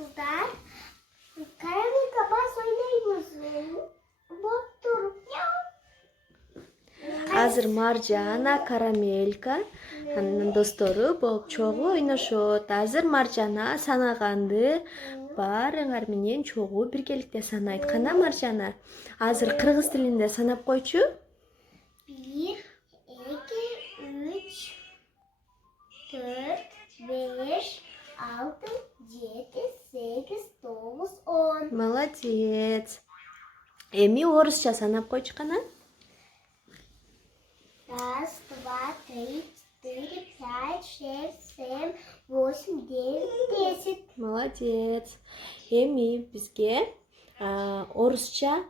kızlar. Karamika bas oynayınız. Bok durup ya. Азыр Маржана, Карамелька, анын достору болуп чогуу ойношот. Азыр Маржана санаганды баарыңар менен чогуу биргеликте санайт. Кана Маржана, азыр кыргыз тилинде санап койчу. 1, 2, 3, 4, 5, 6, 7, 8, 9, 10. Молодец. Эми орусча санап койчу кана. 1, 2, 3, 4, 5, 6, 7, 8, 9, 10. Молодец. Эми бизге орусча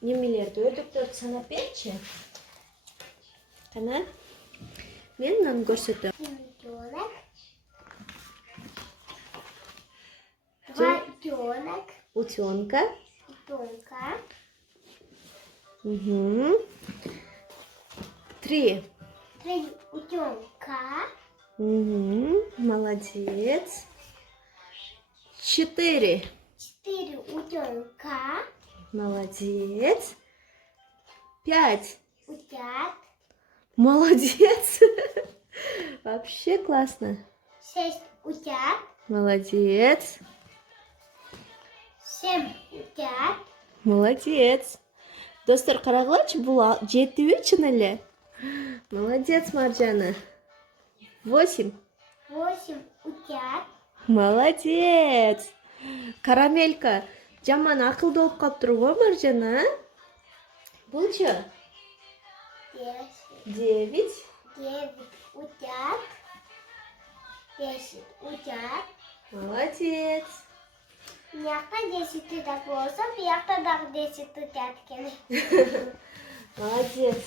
немелерди, өрдөктөрдү санап берчи. Кана. Мен мынаны көрсөтөм. Утенок. 2 утенок. Утенка. Утенка. 3. 3 утенка. Молодец. 4. 4 утенка. Молодец. 5. Утят. Молодец. Вообще классно. 6 утят. Молодец. 7 утят. Молодец. Достор, карагылачы, бул жетиби чын эле? Молодец, Маржана. 8. 8 утят. Молодец. Карамелька, жаман акылды болуп калыптыр го Маржана, а? Булчу? 9. 9 утят. 10 утят. Молодец. Бияқта 10 утят болса, бияқта дагы 10 утят экен. Молодец.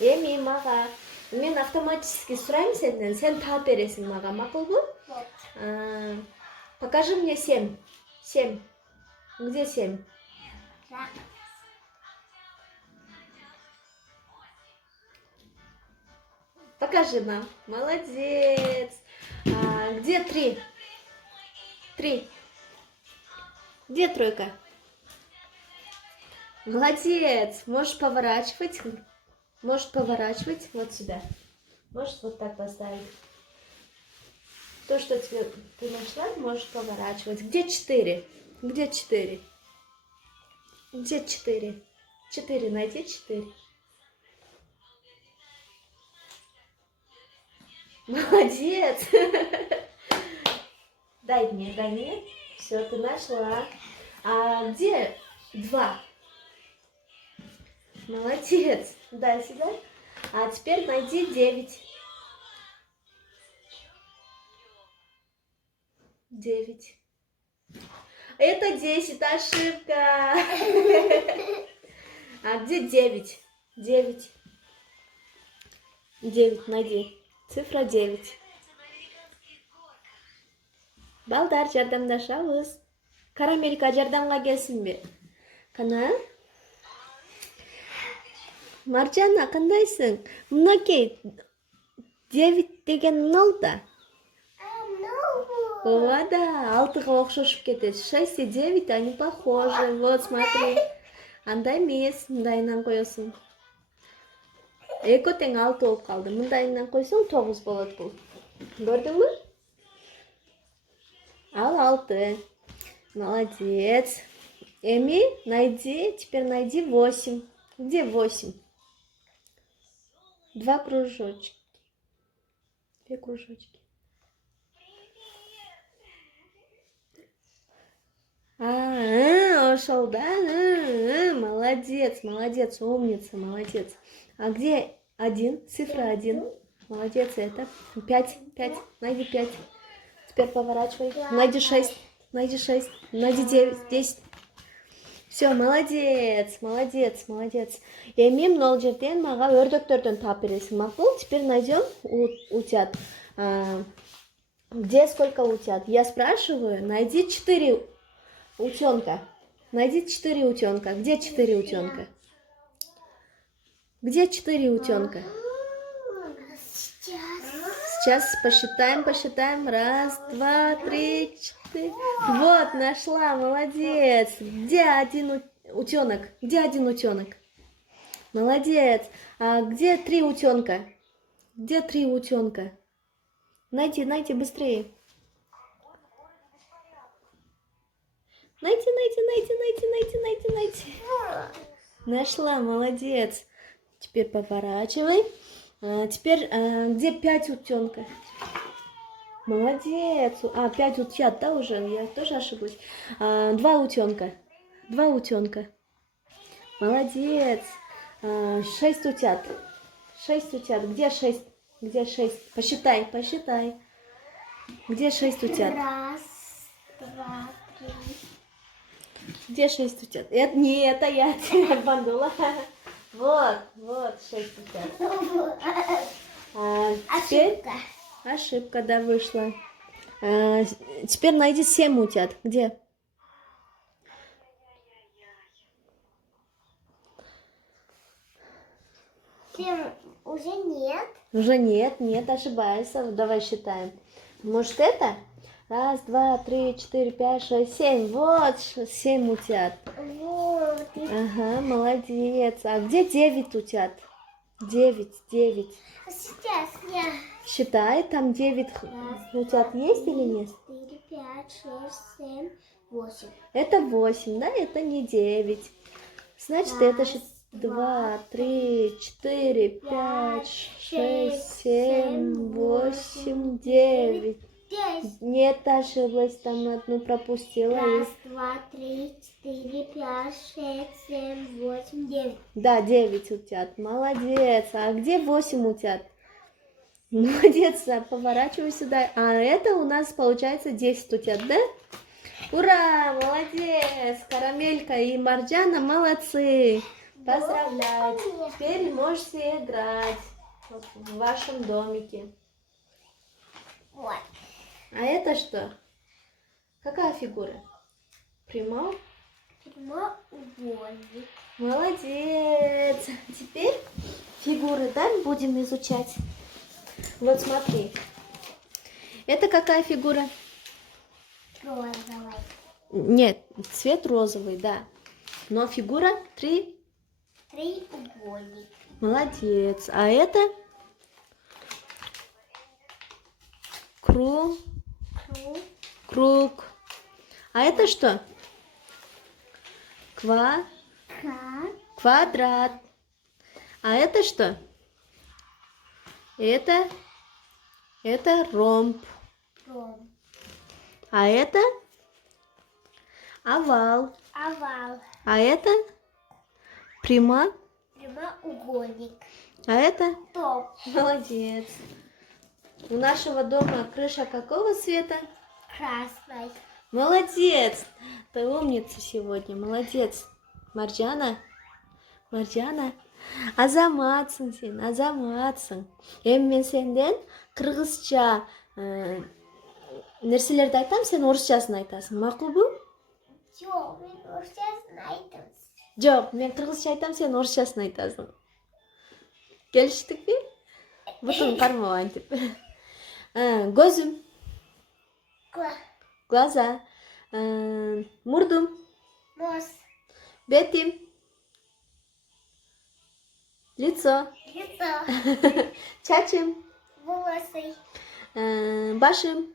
Эми мага мен автоматически сурайм сенден, сен таап бересиң мага, макулбу? Вот. Покажи мне 7. 7. Где 7? Так. Покажи нам. Молодец. Где 3? 3. Где тройка? Молодец. Можешь поворачивать. Можешь поворачивать вот сюда. Можешь вот так поставить. То, что ты нашла, можешь поворачивать. Где 4? Где 4? Где 4? 4. Найди 4. Молодец. Дай мне. Все, ты нашла. А где 2? Молодец. Дай сюда. А теперь найди 9. 9. Это 10, ошибка. А где 9? 9. 9, найди. Цифра 9. Балдар, жардамдашабыз. Карамелька, жардамга келсинби? Кана? Маржана, кандайсың? Мынакей 9 деген 0 да. Ооба да, 6га окшошуп кетет. 6 и 9, они похожи. Вот, смотри. Андай эмес, мындайынан коесуң. Эко тең 6 болуп калды. Мындайынан койсоң 9 болот бул. Көрдүңбү? Ал 6. Молодец. Эми, теперь найди 8. Где 8? 2 кружочки. 2 кружочки. Ушел, да? Молодец, умница, молодец. А где 1? Цифра 1. Молодец, это 5. Найди 5. Теперь поворачивай. Найди 6. Найди 9, 10. Все, молодец. Эми мынол жерден мага өрдөктөрдөн таап бересиң, макул? Теперь найдем утят. Где сколько утят? Я спрашиваю, найди 4 утенка. Найди 4 утенка. Где 4 утенка? Где 4 утенка? Сейчас посчитаем. Раз, два, три, четыре. Вот, нашла, молодец. Где один утенок? Где один утенок? Молодец. А где 3 утенка? Где 3 утенка? Найти быстрее. Найти. Нашла, молодец. Теперь поворачивай. Теперь где 5 утенка? Молодец. 5 утят, да, уже? Я тоже ошиблась. 2 утенка. 2 утенка. Молодец. 6 утят. 6 утят. Где 6? Где 6? Посчитай. Где 6 утят? Раз, два, три. Где 6 утят? Это я тебя обманула. Вот 6 утят. Теперь ошибка, да, вышла. Теперь найди 7 утят. Где? Уже нет. Уже нет, ошибаешься. Давай считаем. Может, это? Раз, два, 3, 4, 5, 6, 7. Вот 7 утят. Вот. Ага, молодец. А где 9 утят? 9. Сейчас я. Считай, там 9 утят есть или нет? 4, 5, 6, 7, 8. Это 8, да? Это не 9. Значит, это 2, 3, 4, 5, 6, 7, 8, 9. 10. Нет, ошиблась, там одну пропустила. Раз, два, 3, 4, 5, 6, 7, 8, 9. Да, 9 утят. Молодец. А где 8 утят? Молодец, поворачивай сюда. А это у нас получается 10 утят, да? Ура, молодец. Карамелька и Марджана молодцы. Поздравляю. Теперь можете играть в вашем домике. Вот. А это что? Какая фигура? Прямоугольник. Молодец. Теперь фигуры, да, будем изучать. Вот смотри. Это какая фигура? Розовый. Нет, цвет розовый, да. Но фигура Треугольник. Молодец. А это? Круг. А это что? Квадрат. А это что? Это ромб. А это овал. А это Прямоугольник. А это Топ. молодец. У нашего дома крыша какого цвета? Красный. Молодец. Ты умница сегодня. Молодец. Марджана. Азаматсың сен, азаматсың. Мен сенден қырғызша нәрселерді айтам, сен орысшасын айтасың. Мақұл бұл? Жоқ, мен орысшасын айтамын. Жоқ, мен қырғызша айтам, сен орысшасын айтасың. Келіштік пе? Бұтын қармау айтып. Көзім. Глаза. Мұрдым. Нос. Бетім. Лицо. Чачым. Волосы. Башым.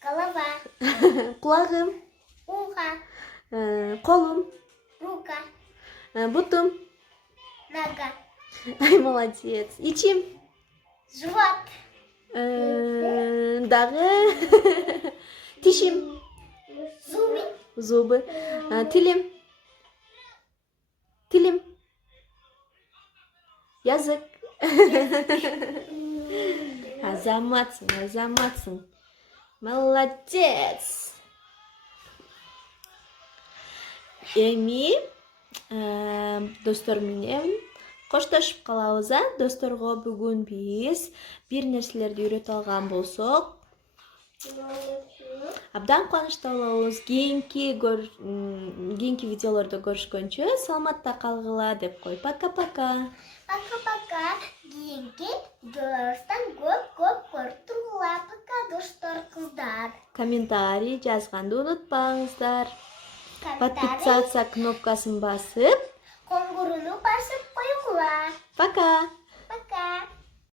Голова. Құлағым. Ухо. Қолым. Рука. Бұтым. Нога. Ай, молодец. Ичим. Живот. Дағы. Тишим. Зубы. Тілім. Язык. Азаматсың. Молодец. Эми достор менен коштошуп калабыз, досторго бүгүн биз бир нерселерди үйрөтүп алган болсок, абдан кубанычта болобуз. Кийинки видеолордо көрүшкөнчө саламатта калгыла деп кой. Пока-пока. Пока-пока. Кейінгі видеоларымыздан көп көріп тұрғылар. Пока, достар, қыздар. Комментарий жазғанды ұмытпаңыздар. Комментарий, Подписаться кнопкасын басып. қоңыруын басып қойыңыздар. Пока!